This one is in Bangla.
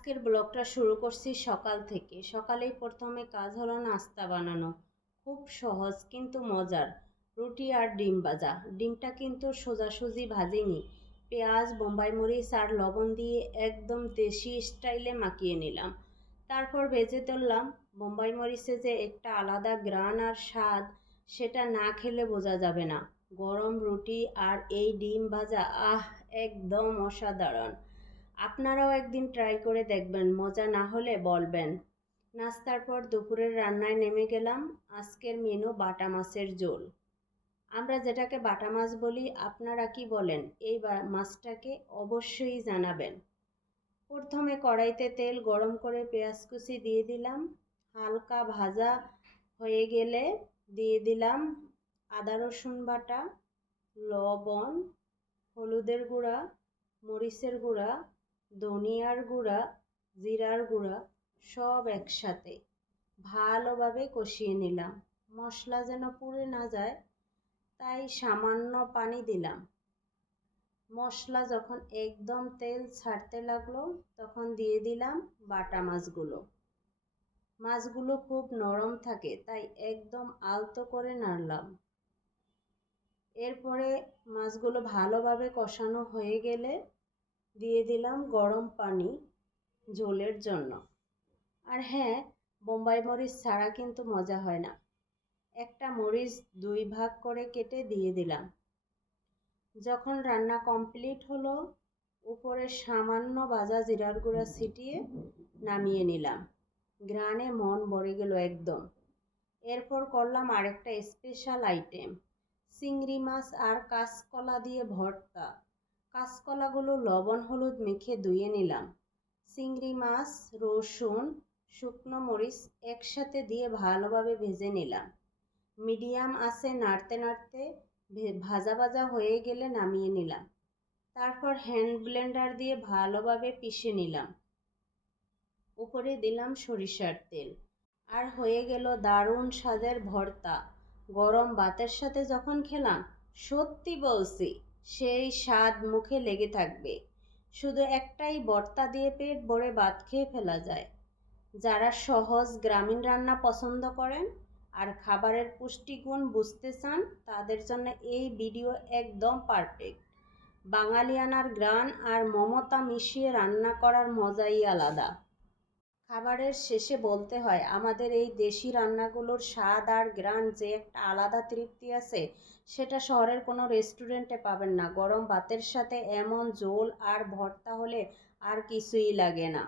আজকের ব্লগটা শুরু করছি সকাল থেকে। সকালেই প্রথমে কাজ হলো নাস্তা বানানো। খুব সহজ কিন্তু মজার। রুটি আর ডিম ভাজা। ডিমটা কিন্তু সোজাসুজি ভাজিনি। পেঁয়াজ, বোম্বাই মরিচ আর লবণ দিয়ে একদম দেশি স্টাইলে মাখিয়ে নিলাম। তারপর ভেজে তুললাম। বোম্বাই মরিচে যে একটা আলাদা গ্রান আর স্বাদ, সেটা না খেলে বোঝা যাবে না। গরম রুটি আর এই ডিম ভাজা, আহ, একদম অসাধারণ। আপনারাও একদিন ট্রাই করে দেখবেন, মজা না হলে বলবেন। নাস্তার পর দুপুরের রান্নায় নেমে গেলাম, আজকের মেনু বাটা মাছের ঝোল। আমরা যেটাকে বাটা মাছ বলি, আপনারা কি বলেন, এই মাছটাকে অবশ্যই জানাবেন। প্রথমে কড়াইতে তেল গরম করে পেঁয়াজ কুচি দিয়ে দিলাম, হালকা ভাজা হয়ে গেলে দিয়ে দিলাম আদা রসুন বাটা, লবণ, হলুদের গুঁড়া, মরিচের গুঁড়া ধনিয়ার গুঁড়া, জিরার গুঁড়া সব একসাথে ভালোভাবে কষিয়ে নিলাম। মশলা যেন পুড়ে না যায়, তাই সামান্য পানি দিলাম। মশলা যখন একদম তেল ছাড়তে লাগল, তখন দিয়ে দিলাম বাটা মাছগুলো। মাছগুলো খুব নরম থাকে, তাই একদম আলতো করে নাড়লাম। এরপরে মাছগুলো ভালোভাবে কষানো হয়ে গেলে দিয়ে দিলাম গরম পানি ঝোলের জন্য। আর হ্যাঁ বোম্বাই মরিচ ছাড়া কিন্তু মজা হয় না। একটা মরিচ দুই ভাগ করে কেটে দিয়ে দিলাম। যখন রান্না কমপ্লিট হলো, উপরে সামান্য ভাজা জিরার গুঁড়া ছিটিয়ে নামিয়ে নিলাম। গ্রানে মন ভরে গেল একদম। এরপর করলাম আরেকটা স্পেশাল আইটেম চিংড়ি মাছ আর কাঁচকলা দিয়ে ভর্তা। কাঁচকলাগুলো লবণ, হলুদ মেখে ধুয়ে নিলাম। চিংড়ি মাছ, রসুন, শুকনো মরিচ একসাথে দিয়ে ভালোভাবে ভেজে নিলাম। মিডিয়াম আছে নাড়তে নাড়তে ভাজা ভাজা হয়ে গেলে নামিয়ে নিলাম। তারপর হ্যান্ড ব্লেন্ডার দিয়ে ভালোভাবে পিষে নিলাম। উপরে দিলাম সরিষার তেল। আর হয়ে গেল দারুণ স্বাদের ভর্তা। গরম ভাতের সাথে যখন খেলাম, সত্যি বলছি সেই স্বাদ মুখে লেগে থাকবে। শুধু একটাই ভর্তা দিয়ে পেট ভরে ভাত খেয়ে ফেলা যায়। যারা সহজ গ্রামীণ রান্না পছন্দ করেন আর খাবারের পুষ্টিগুণ বুঝতে চান, তাদের জন্য এই ভিডিও একদম পারফেক্ট। বাঙালিয়ানার গ্রান আর মমতা মিশিয়ে রান্না করার মজাই আলাদা। খাবারের শেষে বলতে হয়, আমাদের এই দেশি রান্নাগুলোর স্বাদ আর গ্রান যে একটা আলাদা তৃপ্তি আছে, সেটা শহরের কোনো রেস্টুরেন্টে পাবেন না। গরম ভাতের সাথে এমন ঝোল আর ভর্তা হলে আর কিছুই লাগে না।